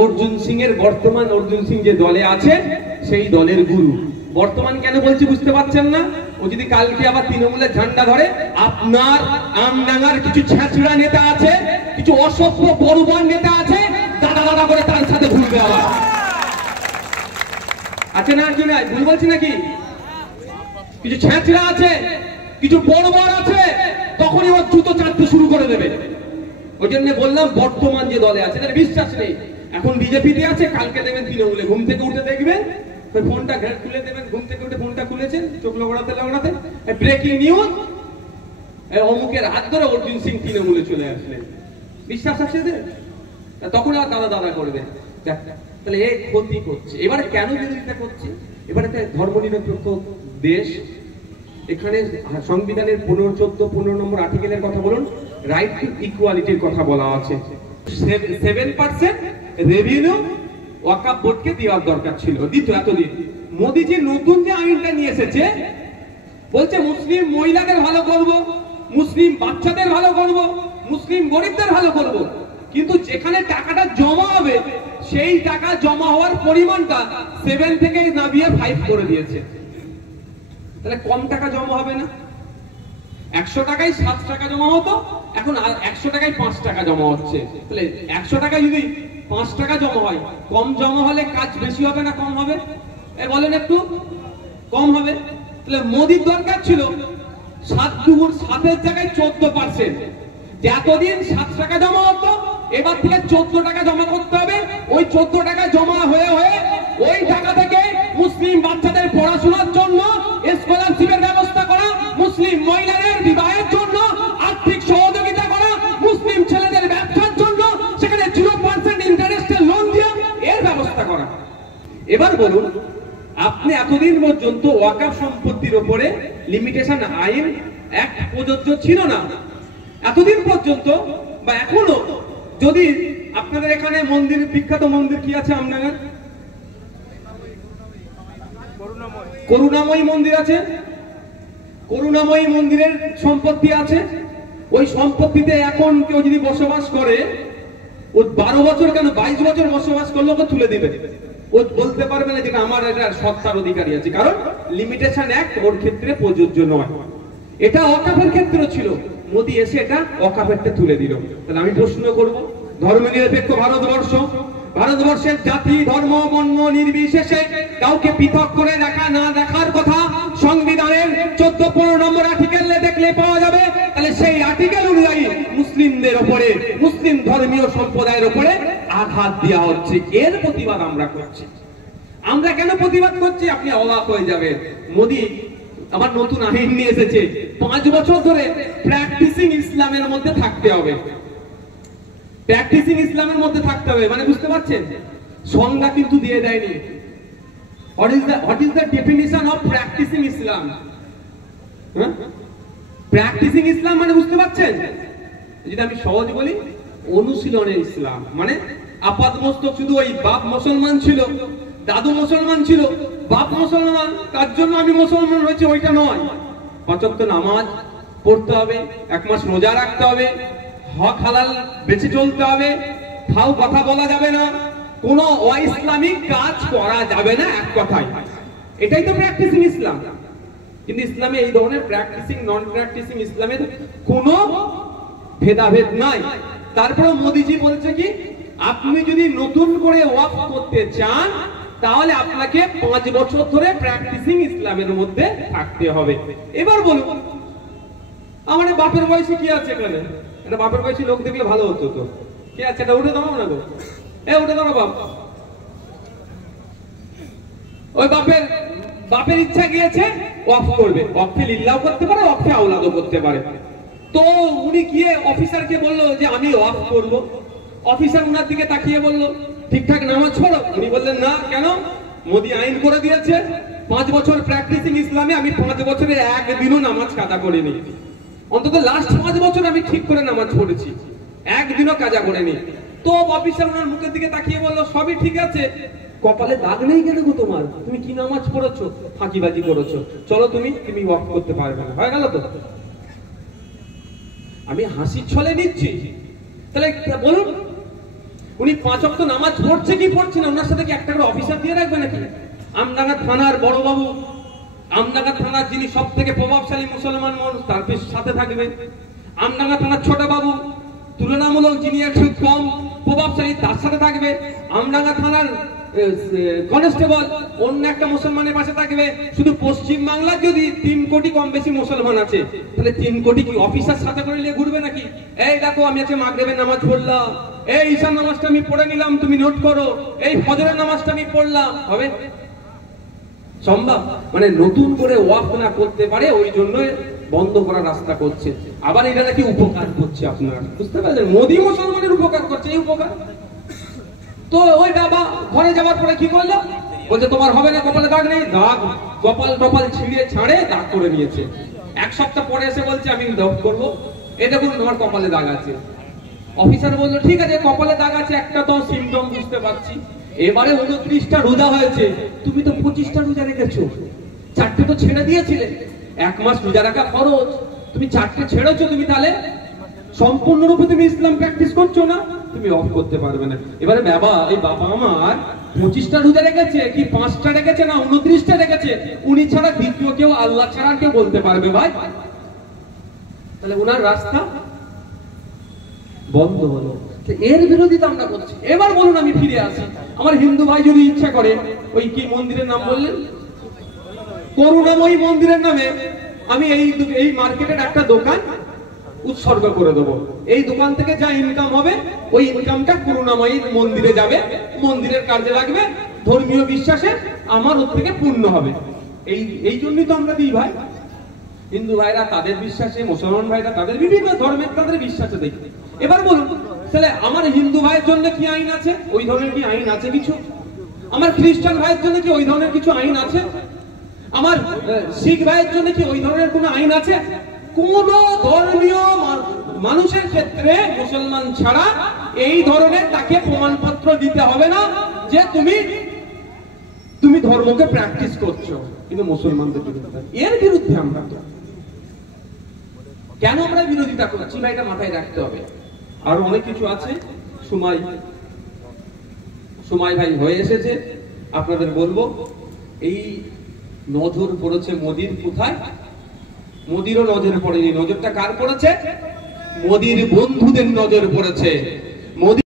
অর্জুন সিং এর বর্তমান অর্জুন সিং যে দলে আছে সেই দলের গুরু। বর্তমান কেন বলছি বুঝতে পারছেন না? ও যদি কালকে আবার তৃণমূলের ঝান্ডা ধরে, আপনার আমডাঙ্গার কিছু ছেঁচড়া নেতা আছে, কিছু অসভ্য বড়ুয়ার নেতা আছে, দাদা দাদা করে তার সাথে ঘুরবে আবার। আছে না? কি না ভুল বলছি নাকি? কিছু ছেঁচড়া আছে, কিছু বড়ুয়ার আছে, তখনই ওর জুতো চাটতে শুরু করে দেবে। ওই জন্য বললাম বর্তমান যে দলে আছে তার বিশ্বাস নেই। এখন বিজেপিতে আছে, কালকে দেখবেন তৃণমূলে। ঘুম থেকে উঠে দেখবেন ফোনটা ঘাট খুলে দেবেন, ঘুম থেকে উঠে ফোনটা খুলেছেন, চোখ লগড়াতে লগড়াতে ব্রেকিং নিউজ, অমুকের হাত ধরে অর্জুন সিং তৃণমূলে চলে আসলেন। বিশ্বাস আছে তখন আর দাদা দাদা করবে। তাহলে এই ক্ষতি করছে। এবারে কেন বিরোধিতা করছে? এবারে ধর্মনিরপেক্ষ দেশ, এখানে সংবিধানের 15 নম্বর আর্টিকেলের কথা বলুন, রাইট টু ইকুয়ালিটির কথা বলা আছে। 7% রেভিনিউ ওয়াকফ বোর্ডকে দেওয়ার দরকার ছিল, দিত এতদিন। মোদিজি নতুন যে আইনটা নিয়ে এসেছে, বলছে মুসলিম মহিলাদের ভালো করব, মুসলিম বাচ্চাদের ভালো করব, মুসলিম গরিবদের ভালো করব। কিন্তু যেখানে টাকাটা জমা হবে সেই টাকা জমা হওয়ার পরিমাণটা 7 থেকে নামিয়ে 5 করে দিয়েছে। তাহলে কম টাকা জমা হবে না? 100 টাকায় 7 টাকা জমা হতো, এখন 100 টাকায় 5 টাকা জমা হচ্ছে। তাহলে 100 টাকায় যদি 5 টাকা জমা হয়, কম জমা হলে কাজ বেশি হবে না কম হবে? বলেন একটু, কম হবে। তাহলে মোদির দরকার ছিল 7 জায়গায় 14%। এতদিন 7 টাকা জমা হতো, এবার থেকে 14 টাকা জমা করতে হবে। ওই 14 টাকা জমা হয়ে ওই টাকা থেকে মুসলিম বাচ্চাদের পড়াশোনার জন্য স্কলারশিপের ব্যবস্থা করা, মুসলিম মহিলাদের বিবাহের জন্য আর্থিক সহযোগিতা করা, মুসলিম ছেলেদের ব্যবসার জন্য সেখানে 0% ইন্টারেস্টের লোন দেওয়া, এর ব্যবস্থা করা। এবার বলুন, আপনি এতদিন পর্যন্ত ওয়াকফ সম্পত্তির উপরে লিমিটেশন আইন অ্যাক্ট প্রযোজ্য ছিল না এতদিন পর্যন্ত, বা এখনো। যদি আপনাদের এখানে মন্দির, বিখ্যাত মন্দির কি আছে আপনাদের? করুণাময়ী মন্দির আছে। করুণাময়ী মন্দিরের সম্পত্তি আছে। ওই সম্পত্তিতে এখন কেউ যদি বসবাস করে, ও 12 বছর কেন 22 বছর বসবাস করলে ওকে তুলে দিবে। ও বলতে পারবে না যেটা আমার এটা সত্তার অধিকারী আছে, কারণ লিমিটেশন অ্যাক্ট ওর ক্ষেত্রে প্রযোজ্য নয়। এটা ওয়াকফের ক্ষেত্রে ছিল, মোদি এসে এটা ওয়াকফেরটা তুলে দিল। তাহলে আমি প্রশ্ন করব, ধর্মনিরপেক্ষ ভারতবর্ষের জাতি ধর্ম বর্ণ নির্বিশেষে কাউকে পৃথক করে না দেখার কথা সংবিধানের 14-15 নম্বর আর্টিকেলে দেখলে পাওয়া যাবে। তাহলে সেই আর্টিকেল অনুযায়ী মুসলিমদের উপরে, মুসলিম ধর্মীয় সম্প্রদায়ের উপরে আঘাত দেওয়া হচ্ছে। এর প্রতিবাদ আমরা করছি। আমরা কেন প্রতিবাদ করছি আপনি অবাক হয়ে যাবেন। মোদি আমার নতুন আইন নিয়ে এসেছে, 5 বছর ধরে প্র্যাকটিসিং ইসলামের মধ্যে থাকতে হবে। প্র্যাকটিসিং ইসলামের মধ্যে থাকতে হবে মানে বুঝতে পারছেন? সংজ্ঞা কিন্তু দিয়ে দেয়নি। What is the definition of practising Islam? Practising Islam মানে বুঝতে পারছেন? যদি আমি সহজ বলি, অনুশীলনের ইসলাম। মানে আপাতমস্তক শুধু ওই বাপ মুসলমান ছিল, দাদু মুসলমান ছিল, বাপ মুসলমান, তার জন্য আমি মুসলমান হয়েছি, ওইটা নয়। 5 ওয়াক্ত নামাজ পড়তে হবে, 1 মাস রোজা রাখতে হবে, হক হালাল বেঁচে চলতে হবে, ফাও কথা বলা যাবে না, কোন অইসলামিক কাজ করা যাবে না, এক কথায়। এটাই তো প্র্যাকটিসিং ইসলাম। কিন্তু ইসলামে এই ধরনের প্র্যাকটিসিং নন প্র্যাকটিসিং ইসলামের কোনো ভেদাভেদ নাই। তারপরে মোদিজি বলছে কি, আপনি যদি নতুন করে ওয়াকফ করতে চান তাহলে আপনাকে 5 বছর ধরে প্র্যাকটিসিং ইসলামের মধ্যে থাকতে হবে। এবার বলুন, আমার বাপের বয়সে কি আছে এখানে? এটা বাপের বয়সী লোক দেখলে ভালো হতো তো। কি আছে এটা? উঠে দাঁড়াও না গো, উঠে দাঁড়াও বাপ। ওই বাপের ইচ্ছা গিয়েছে ওয়াকফ করবে, ওয়াকফে লিল্লাহ করতে পারে, ওয়াকফে আওলাদও করতে পারে। তো উনি গিয়ে অফিসারকে বলল যে আমি ওয়াকফ করব। অফিসার উনার দিকে তাকিয়ে বলল ঠিকঠাক নামাজ পড়ো। উনি বললেন না। কেন? মোদি আইন করে দিয়েছে 5 বছর প্র্যাকটিসিং ইসলামে আমি 5 বছরে একদিনও নামাজ কাজা করিনি। অন্তত লাস্ট 5 বছর আমি ঠিক করে নামাজ পড়েছি, একদিনও কাজা করিনি। তো অফিসার ওনার মুখের দিকে তাকিয়ে বলল সবই ঠিক আছে, কপালে দাগ নেই কেন গো তোমার? তুমি কি নামাজ পড়েছো? ফাঁকিবাজি করেছো, চলো তুমি ওয়াকফ করতে পারবে না। হয়ে গেল তো? আমি হাসির ছলে নিচ্ছি। তাহলে বলুন, উনি 5 ওয়াক্ত নামাজ পড়ছে কি পড়ছে না, ওনার সাথে কি একটা করে অফিসার দিয়ে রাখবে নাকি? আমডাঙ্গা থানার বড় বাবু, আমডাঙ্গা থানার যিনি সব থেকে প্রভাবশালী মুসলমান মানুষ তার সাথে থাকবে, আমডাঙ্গা থানার ছোট বাবু তুলনামূলক যিনি একটু কম প্রভাবশালী তার সাথে থাকবে, আমডাঙ্গা থানার কনস্টেবল অন্য একটা মুসলমানের পাশে থাকবে। শুধু পশ্চিম বাংলার যদি 3 কোটি কম বেশি মুসলমান আছে, তাহলে 3 কোটি কি অফিসার সাথে করে নিয়ে ঘুরবে নাকি? এই দেখো আমি আজকে মাগরিবের নামাজ পড়লাম, এই ঈশার নামাজটা আমি পড়ে নিলাম, তুমি নোট করো, এই ফজরের নামাজটা আমি পড়লাম, হবে সম্ভব? মানে নতুন করে ওয়াক্ত না করতে পারে ওই জন্য বন্ধ করার রাস্তা করছে। আবার এটা নাকি উপকার করছে, আপনারা বুঝতে পারছেন? মোদী মুসলমানের উপকার করছে, এই উপকার। তো ওই বাবা ঘরে যাওয়ার পরে কি করলো, বলছে তোমার হবে না, কপালে দাগ নেই। দাগ কপাল টপাল ছিঁড়ে ছাড়ে দাগ করে নিয়েছে। 1 সপ্তাহ পরে এসে বলছে আমি দাগ করবো, এই দেখুন তোমার কপালে দাগ আছে। অফিসার বললো ঠিক আছে কপালে দাগ আছে, একটা তো সিমটম বুঝতে পারছি। এবারে 29টা রোজা হয়েছে, তুমি তো 25টা রোজা রেখেছো, 4টে তো ছেড়ে দিয়েছিলে। 1 মাস রোজা রাখা খরচ, তুমি 4টে ছেড়েছো, তুমি তাহলে সম্পূর্ণরূপে তুমি ইসলাম প্র্যাকটিস করছো না, তুমি অফ করতে পারবে না। এবারে বাবা এই বাবা আমার 25টা রোজা রেখেছে কি 5টা রেখেছে না 29টা রেখেছে, উনি ছাড়া দ্বিতীয় কেউ, আল্লাহ ছাড়া কেউ বলতে পারবে ভাই? তাহলে ওনার রাস্তা বন্ধ হলো। এর বিরোধিতা আমরা করছি। এবার বলুন আমি ফিরে আসি, আমার হিন্দু ভাই যদি ইচ্ছা করে ওই কি মন্দিরের নাম বললেন, করুণাময়ী মন্দিরের নামে আমি এই মার্কেটের একটা দোকান উৎসর্গ করে দেবো, এই দোকান থেকে যা ইনকাম হবে ওই ইনকামটা করুণাময়ী মন্দিরে যাবে, মন্দিরের কাজে লাগবে, ধর্মীয় বিশ্বাসে আমার ওর থেকে পূর্ণ হবে। এই জন্যই তো আমরা দিই ভাই। হিন্দু ভাইরা তাদের বিশ্বাসে, মুসলমান ভাইরা তাদের বিভিন্ন ধর্মের তাদের বিশ্বাসে দেখি। এবার বলুন তাহলে আমার হিন্দু ভাইয়ের জন্য কি আইন আছে? ওই ধরনের কি আইন আছে কিছু? আমার খ্রিস্টান ভাইয়ের জন্য কি ওই ধরনের কিছু আইন আছে? আমার শিখ ভাইয়ের জন্য কি ওই ধরনের কোনো আইন আছে? কোন ধর্মীয় মানুষের ক্ষেত্রে মুসলমান ছাড়া এই ধরনের তাকে প্রমাণপত্র দিতে হবে না যে তুমি ধর্মকে প্র্যাকটিস করছো। কিন্তু মুসলমানদের বিরুদ্ধে, এর বিরুদ্ধে আমরা তো কেন আমরা বিরোধিতা করছি ভাই, এটা মাথায় রাখতে হবে। আর অনেক কিছু আছে, সময় ভাই হয়ে এসেছে, আপনাদের বলবো এই নজর পড়েছে মোদির কোথায়? মোদিরও নজর পড়েনি, নজরটা কার পড়েছে? মোদির বন্ধুদের নজর পড়েছে। মোদি